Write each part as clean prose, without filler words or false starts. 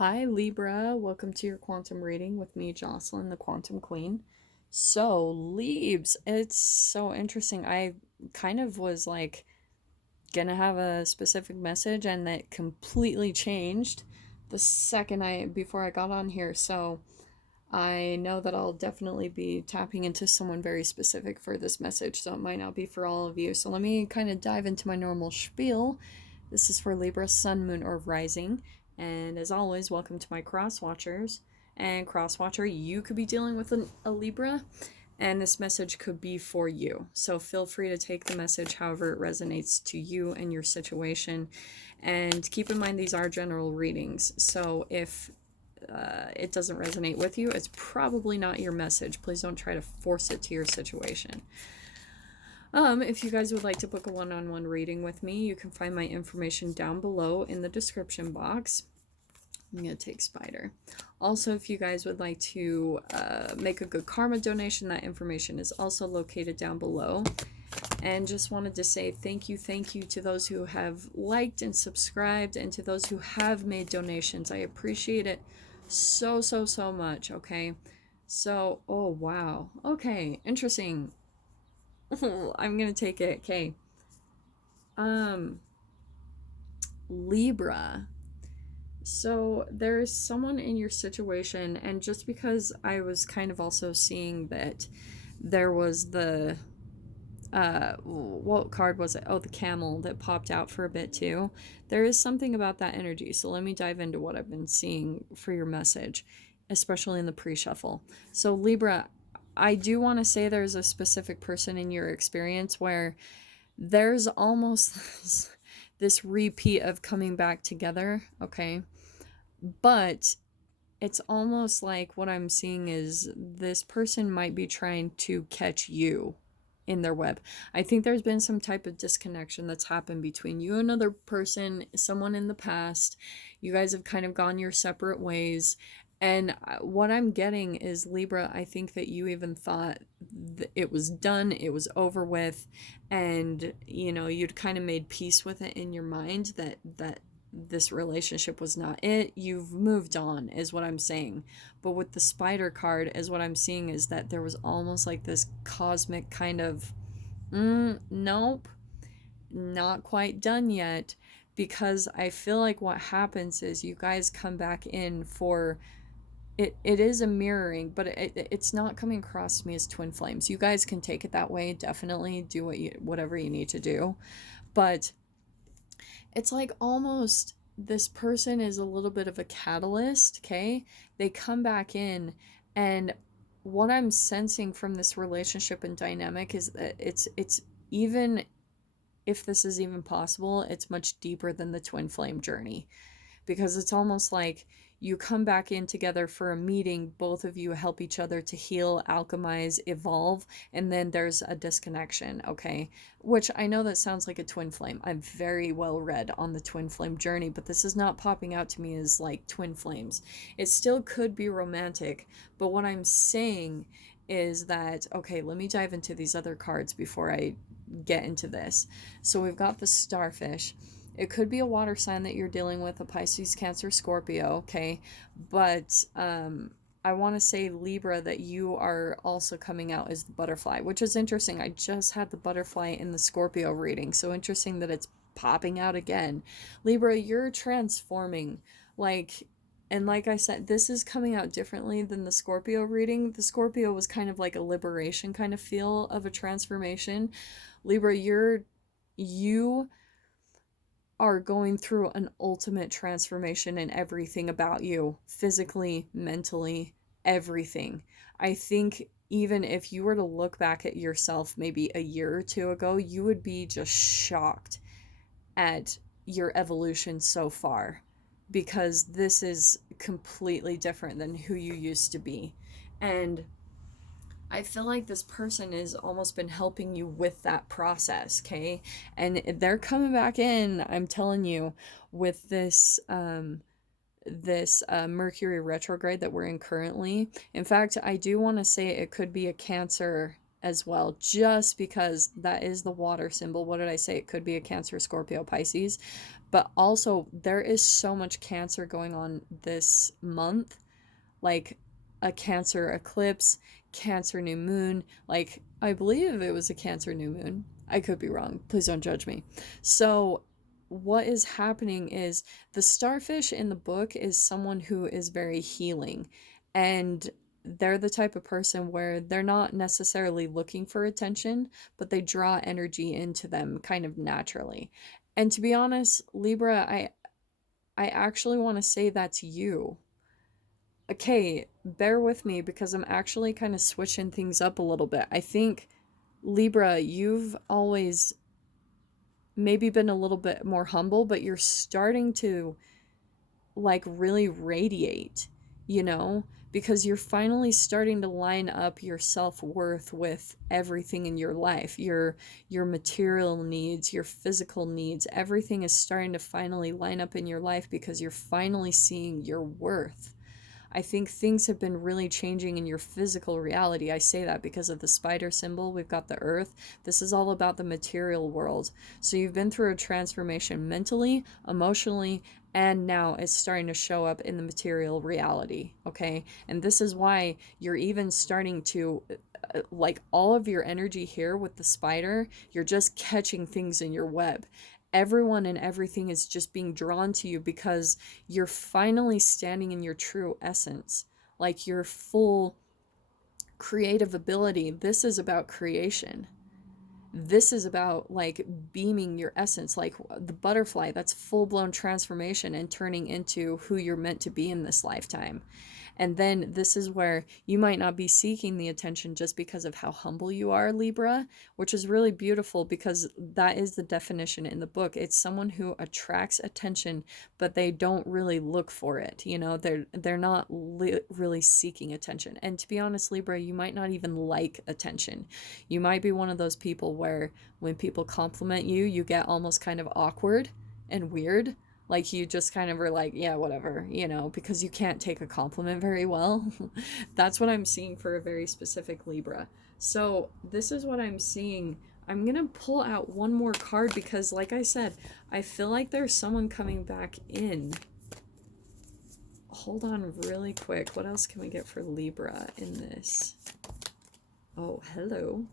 Hi Libra, welcome to your quantum reading with me, Jocelyn, the Quantum Queen. So, Libs, it's so interesting. I kind of was like gonna have a specific message and that completely changed the second before I got on here. So, I know that I'll definitely be tapping into someone very specific for this message, so it might not be for all of you. So, let me kind of dive into my normal spiel. This is for Libra, Sun, Moon, or Rising. And as always, welcome to my cross watchers. And cross watcher, you could be dealing with a Libra, and this message could be for you. So feel free to take the message however it resonates to you and your situation. And keep in mind, these are general readings. So if it doesn't resonate with you, it's probably not your message. Please don't try to force it to your situation. If you guys would like to book a one-on-one reading with me, you can find my information down below in the description box. I'm going to take Spider. Also, if you guys would like to make a good karma donation, that information is also located down below. And just wanted to say thank you to those who have liked and subscribed, and to those who have made donations. I appreciate it so much, okay? So, oh wow. Okay, interesting. I'm gonna take it. Okay. Libra. So there's someone in your situation, and just because I was kind of also seeing that there was the what card was it? Oh, the camel that popped out for a bit too. There is something about that energy. So let me dive into what I've been seeing for your message, especially in the pre-shuffle. So Libra, I do want to say there's a specific person in your experience where there's almost this repeat of coming back together, okay? But it's almost like what I'm seeing is this person might be trying to catch you in their web. I think there's been some type of disconnection that's happened between you and another person, someone in the past. You guys have kind of gone your separate ways. And what I'm getting is, Libra, I think that you even thought it was done, it was over with, and you'd kind of made peace with it in your mind that this relationship was not it. You've moved on, is what I'm saying. But with the Spider card, is what I'm seeing is that there was almost like this cosmic kind of nope, not quite done yet. Because I feel like what happens is you guys come back in for it is a mirroring, but it's not coming across to me as twin flames. You guys can take it that way, definitely do whatever you need to do, but it's like almost this person is a little bit of a catalyst, okay? They come back in, and what I'm sensing from this relationship and dynamic is that it's even, if this is even possible, it's much deeper than the twin flame journey, because it's almost like you come back in together for a meeting, both of you help each other to heal, alchemize, evolve, and then there's a disconnection, okay? Which I know that sounds like a twin flame. I'm very well read on the twin flame journey, but this is not popping out to me as like twin flames. It still could be romantic, but what I'm saying is that, okay, let me dive into these other cards before I get into this. So we've got the starfish. It could be a water sign that you're dealing with, a Pisces, Cancer, Scorpio, okay? But I want to say, Libra, that you are also coming out as the butterfly, which is interesting. I just had the butterfly in the Scorpio reading, so interesting that it's popping out again. Libra, you're transforming, and like I said, this is coming out differently than the Scorpio reading. The Scorpio was kind of like a liberation kind of feel of a transformation. Libra, you are going through an ultimate transformation in everything about you, physically, mentally, everything. I think even if you were to look back at yourself maybe a year or two ago, you would be just shocked at your evolution so far, because this is completely different than who you used to be. And I feel like this person has almost been helping you with that process, okay? And they're coming back in, I'm telling you, with this Mercury retrograde that we're in currently. In fact, I do want to say it could be a Cancer as well, just because that is the water symbol. What did I say? It could be a Cancer, Scorpio, Pisces. But also, there is so much Cancer going on this month, like a Cancer eclipse, Cancer new moon. Like, I believe it was a Cancer new moon. I could be wrong. Please don't judge me. So, what is happening is the starfish in the book is someone who is very healing, and they're the type of person where they're not necessarily looking for attention, but they draw energy into them kind of naturally. And to be honest, Libra, I actually want to say that's you. Okay, bear with me because I'm actually kind of switching things up a little bit. I think, Libra, you've always maybe been a little bit more humble, but you're starting to like really radiate, you know, because you're finally starting to line up your self-worth with everything in your life. Your material needs, your physical needs, everything is starting to finally line up in your life because you're finally seeing your worth. I think things have been really changing in your physical reality. I say that because of the spider symbol. We've got the earth. This is all about the material world. So you've been through a transformation mentally, emotionally, and now it's starting to show up in the material reality. Okay. And this is why you're even starting to, like, all of your energy here with the spider, you're just catching things in your web. Everyone and everything is just being drawn to you because you're finally standing in your true essence, like your full creative ability. This is about creation. This is about like beaming your essence, like the butterfly. That's full-blown transformation and turning into who you're meant to be in this lifetime. And then this is where you might not be seeking the attention just because of how humble you are, Libra, which is really beautiful because that is the definition in the book. It's someone who attracts attention, but they don't really look for it. You know, they're not really seeking attention. And to be honest, Libra, you might not even like attention. You might be one of those people where when people compliment you, you get almost kind of awkward and weird. Like you just kind of are like, yeah, whatever, you know, because you can't take a compliment very well. That's what I'm seeing for a very specific Libra. So this is what I'm seeing. I'm going to pull out one more card because, like I said, I feel like there's someone coming back in. Hold on really quick. What else can we get for Libra in this? Oh, hello.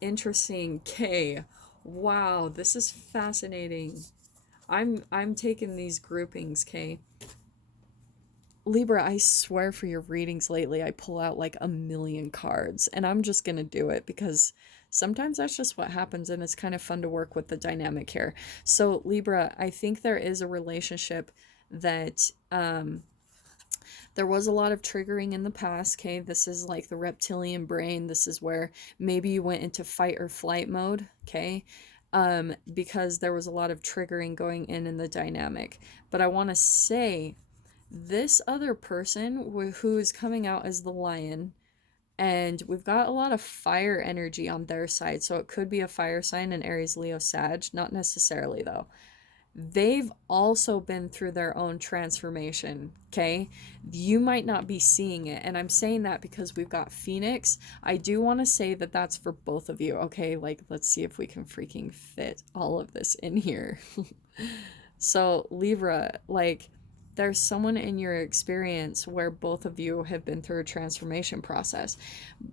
Interesting. K. Wow, this is fascinating. I'm taking these groupings, Kay. Libra, I swear for your readings lately, I pull out like a million cards, and I'm just gonna do it because sometimes that's just what happens, and it's kind of fun to work with the dynamic here. So, Libra, I think there is a relationship that there was a lot of triggering in the past, okay? This is like the reptilian brain. This is where maybe you went into fight or flight mode, okay? Because there was a lot of triggering going in the dynamic. But I want to say this other person who is coming out as the lion, and we've got a lot of fire energy on their side, so it could be a fire sign, an Aries, Leo, Sag, not necessarily though. They've also been through their own transformation, okay? You might not be seeing it, and I'm saying that because we've got Phoenix. I do want to say that that's for both of you, okay? Like, let's see if we can freaking fit all of this in here. So, Libra, like, there's someone in your experience where both of you have been through a transformation process.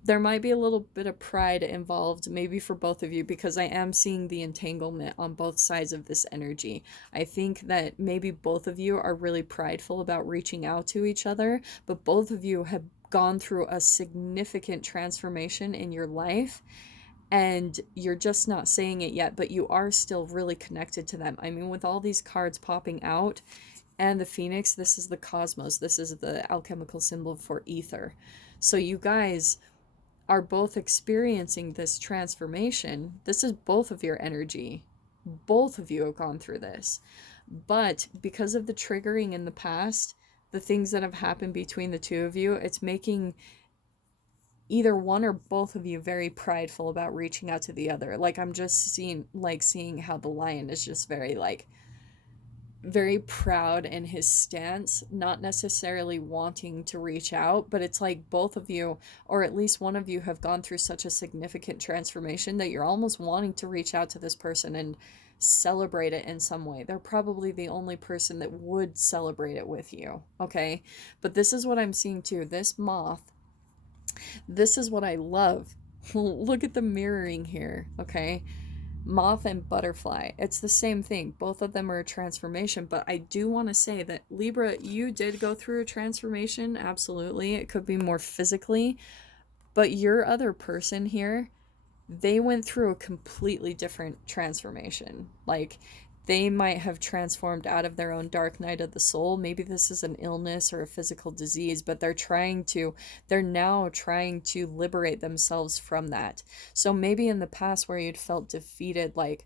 There might be a little bit of pride involved, maybe for both of you, because I am seeing the entanglement on both sides of this energy. I think that maybe both of you are really prideful about reaching out to each other, but both of you have gone through a significant transformation in your life, and you're just not saying it yet, but you are still really connected to them. I mean, with all these cards popping out, and the Phoenix, this is the cosmos. This is the alchemical symbol for ether. So you guys are both experiencing this transformation. This is both of your energy. Both of you have gone through this. But because of the triggering in the past, the things that have happened between the two of you, it's making either one or both of you very prideful about reaching out to the other. Like, I'm just seeing how the lion is just very, like, very proud in his stance, not necessarily wanting to reach out, but it's like both of you, or at least one of you, have gone through such a significant transformation that you're almost wanting to reach out to this person and celebrate it in some way. They're probably the only person that would celebrate it with you, okay? But this is what I'm seeing too. This moth, this is what I love. Look at the mirroring here, okay? Moth and butterfly, it's the same thing. Both of them are a transformation, but I do want to say that Libra, you did go through a transformation. Absolutely, it could be more physically, but your other person here, they went through a completely different transformation. Like, they might have transformed out of their own dark night of the soul. Maybe this is an illness or a physical disease, but they're now trying to liberate themselves from that. So maybe in the past where you'd felt defeated, like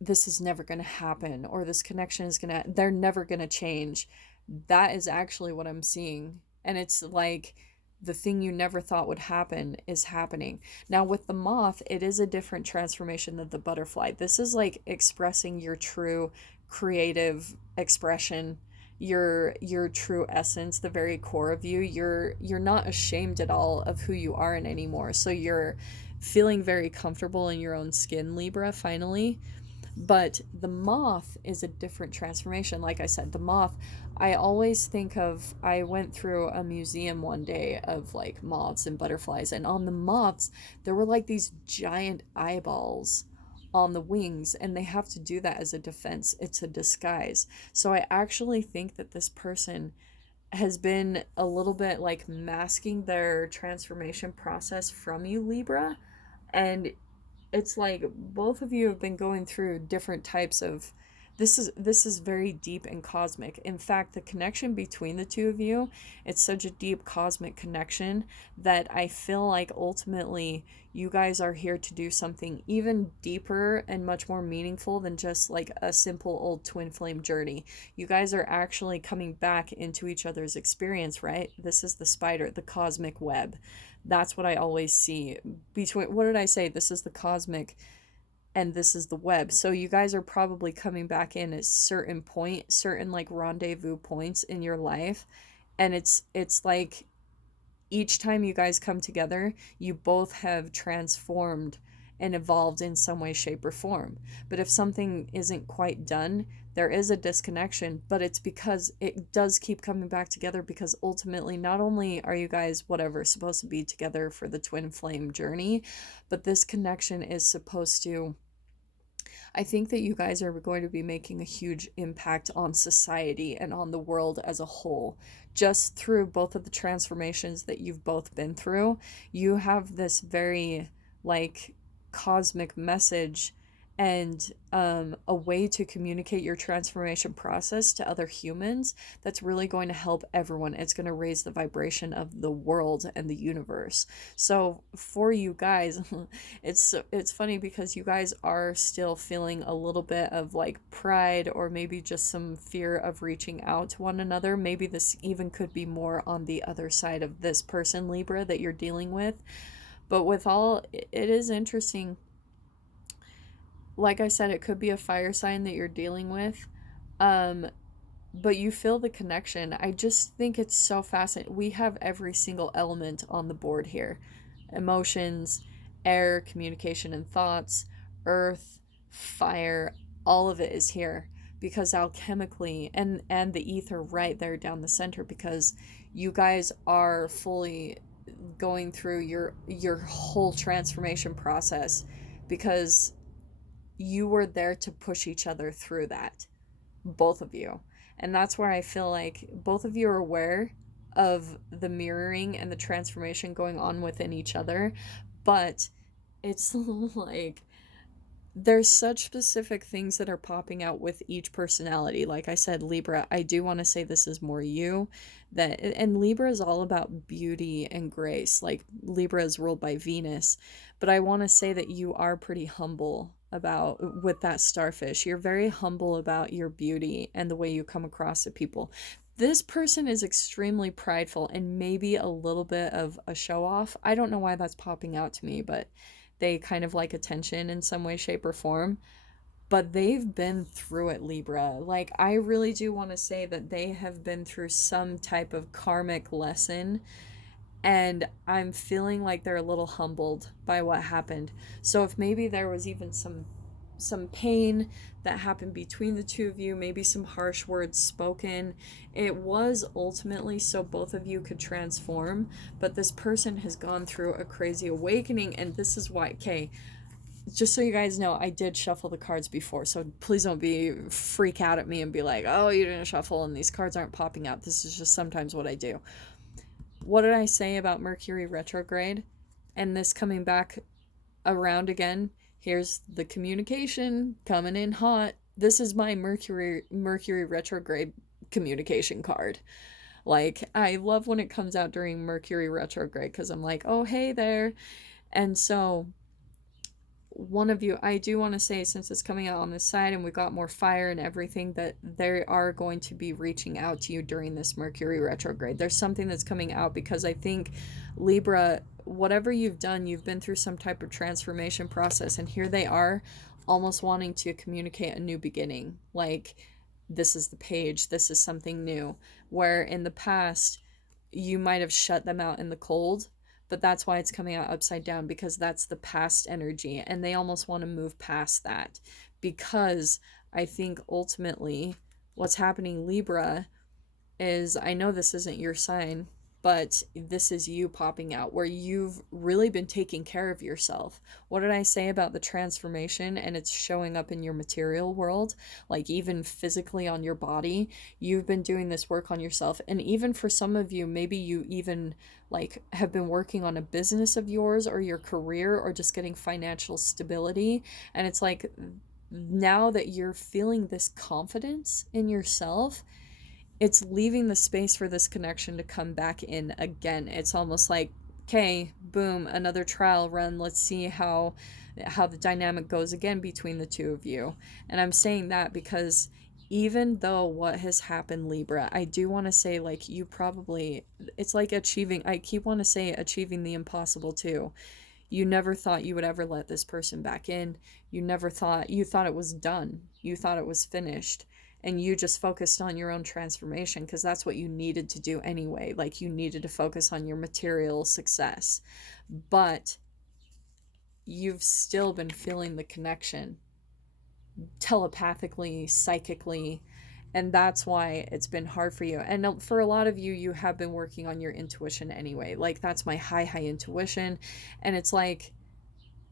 this is never going to happen, or this connection is going to, they're never going to change. That is actually what I'm seeing. And it's like, the thing you never thought would happen is happening. Now with the moth, it is a different transformation than the butterfly. This is like expressing your true creative expression, your true essence, the very core of you. You're not ashamed at all of who you are in anymore. So you're feeling very comfortable in your own skin, Libra, finally. But the moth is a different transformation. Like I said, the moth, I always think of, I went through a museum one day of like moths and butterflies, and on the moths, there were like these giant eyeballs on the wings, and they have to do that as a defense. It's a disguise. So I actually think that this person has been a little bit like masking their transformation process from you, Libra. And it's like both of you have been going through different types of, this is very deep and cosmic. In fact, the connection between the two of you, it's such a deep cosmic connection that I feel like ultimately you guys are here to do something even deeper and much more meaningful than just like a simple old twin flame journey. You guys are actually coming back into each other's experience, right? This is the spider, the cosmic web. That's what I always see between, what did I say? This is the cosmic and this is the web. So you guys are probably coming back in at certain like rendezvous points in your life. And it's like each time you guys come together, you both have transformed and evolved in some way, shape, or form. But if something isn't quite done, there is a disconnection, but it's because it does keep coming back together, because ultimately, not only are you guys, whatever, supposed to be together for the twin flame journey, but this connection is supposed to, I think that you guys are going to be making a huge impact on society and on the world as a whole. Just through both of the transformations that you've both been through, you have this very like cosmic message and a way to communicate your transformation process to other humans that's really going to help everyone. It's going to raise the vibration of the world and the universe. So for you guys, it's funny because you guys are still feeling a little bit of like pride, or maybe just some fear of reaching out to one another. Maybe this even could be more on the other side of this person, Libra, that you're dealing with. But with all, it is interesting. Like I said, it could be a fire sign that you're dealing with. Um, but you feel the connection. I just think it's so fascinating. We have every single element on the board here: emotions, air, communication and thoughts, earth, fire, all of it is here because alchemically, and the ether right there down the center, because you guys are fully going through your whole transformation process, because you were there to push each other through that, both of you. And that's where I feel like both of you are aware of the mirroring and the transformation going on within each other. But it's like there's such specific things that are popping out with each personality. Like I said, Libra, I do want to say this is more you, that, and Libra is all about beauty and grace. Like Libra is ruled by Venus, but I want to say that you are pretty humble about, with that starfish. You're very humble about your beauty and the way you come across to people. This person is extremely prideful and maybe a little bit of a show off. I don't know why that's popping out to me, but they kind of like attention in some way, shape, or form. but they've been through it, Libra. Like, I really do want to say that they have been through some type of karmic lesson, and I'm feeling like they're a little humbled by what happened. So if maybe there was even some pain that happened between the two of you, maybe some harsh words spoken, it was ultimately so both of you could transform. But this person has gone through a crazy awakening, and this is why, okay, just so you guys know, I did shuffle the cards before, so please don't freak out at me and be like, oh, you didn't shuffle and these cards aren't popping out. This is just sometimes what I do. What did I say about Mercury retrograde and this coming back around again? Here's the communication coming in hot. This is my Mercury retrograde communication card. Like, I love when it comes out during Mercury retrograde because I'm like, oh, hey there. And so one of you, I do want to say, since it's coming out on this side and we got more fire and everything, that they are going to be reaching out to you during this Mercury retrograde. There's something that's coming out because I think, Libra, whatever you've done, you've been through some type of transformation process, and here they are almost wanting to communicate a new beginning. Like, this is the page, this is something new, where in the past you might have shut them out in the cold, but that's why it's coming out upside down, because that's the past energy, and they almost want to move past that. Because I think ultimately what's happening, Libra, is, I know this isn't your sign, but this is you popping out, where you've really been taking care of yourself. What did I say about the transformation? And it's showing up in your material world, like even physically on your body. You've been doing this work on yourself. And even for some of you, maybe you even like have been working on a business of yours or your career or just getting financial stability. And it's like, now that you're feeling this confidence in yourself, it's leaving the space for this connection to come back in again. It's almost like, okay, boom, another trial run. Let's see how the dynamic goes again between the two of you. And I'm saying that because even though what has happened, Libra, I do want to say, like, you probably, it's like achieving, I keep want to say achieving the impossible too. You never thought you would ever let this person back in. You thought it was done. You thought it was finished. And you just focused on your own transformation because that's what you needed to do anyway. Like, you needed to focus on your material success. But you've still been feeling the connection telepathically, psychically, and that's why it's been hard for you. And for a lot of you, you have been working on your intuition anyway. Like, that's my high intuition. And it's like,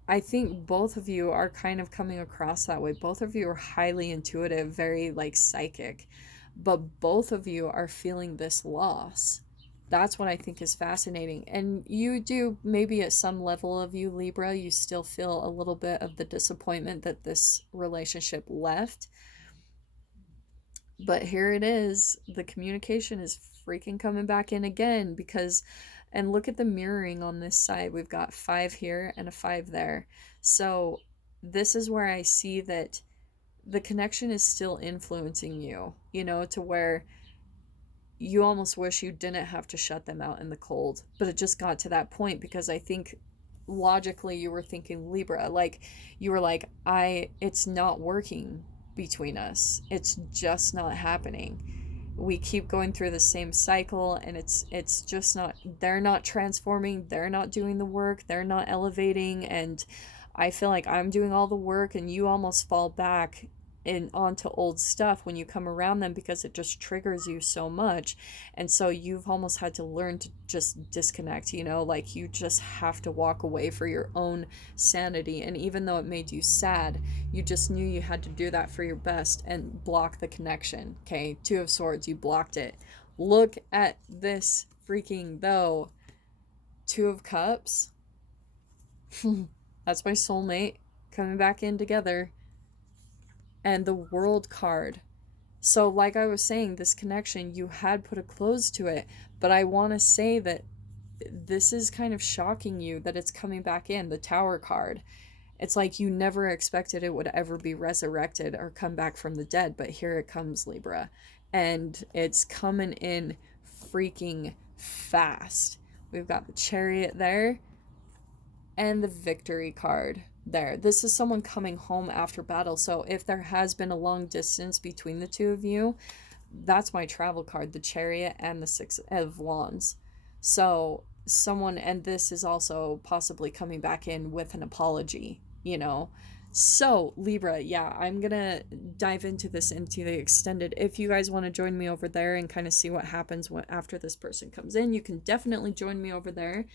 I think both of you are kind of coming across that way. Both of you are highly intuitive, very like psychic, but both of you are feeling this loss. That's what I think is fascinating. And you do, maybe at some level of you, Libra, you still feel a little bit of the disappointment that this relationship left. But here it is. The communication is freaking coming back in again because, and look at the mirroring on this side. We've got 5 here and a 5 there. So this is where I see that the connection is still influencing you, to where you almost wish you didn't have to shut them out in the cold. But it just got to that point because I think logically you were thinking, Libra, like, you were like, it's not working between us. It's just not happening. We keep going through the same cycle, and it's just not, they're not transforming, they're not doing the work, they're not elevating, and I feel like I'm doing all the work, and you almost fall back onto old stuff when you come around them because it just triggers you so much. And so you've almost had to learn to just disconnect, like you just have to walk away for your own sanity. And even though it made you sad, you just knew you had to do that for your best and block the connection. Okay, 2 of Swords, you blocked it. Look at this freaking, though, 2 of Cups. That's my soulmate coming back in together. And the World card. So like I was saying, this connection, you had put a close to it, but I want to say that this is kind of shocking you that it's coming back in, the Tower card. It's like you never expected it would ever be resurrected or come back from the dead, but here it comes, Libra. And it's coming in freaking fast. We've got the Chariot there and the Victory card. there. This is someone coming home after battle. So if there has been a long distance between the two of you, that's my travel card, the Chariot and the Six of Wands. So someone, and this is also possibly coming back in with an apology, you know. So Libra, yeah, I'm gonna dive into this into the extended. If you guys want to join me over there and kind of see what happens after this person comes in, you can definitely join me over there.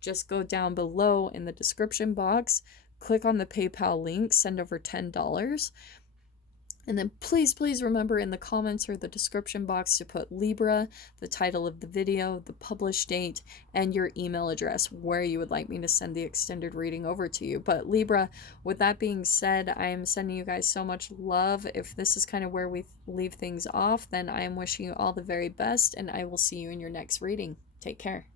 Just go down below in the description box, click on the PayPal link, send over $10. And then please remember in the comments or the description box to put Libra, the title of the video, the publish date, and your email address where you would like me to send the extended reading over to you. But Libra, with that being said, I am sending you guys so much love. If this is kind of where we leave things off, then I am wishing you all the very best, and I will see you in your next reading. Take care.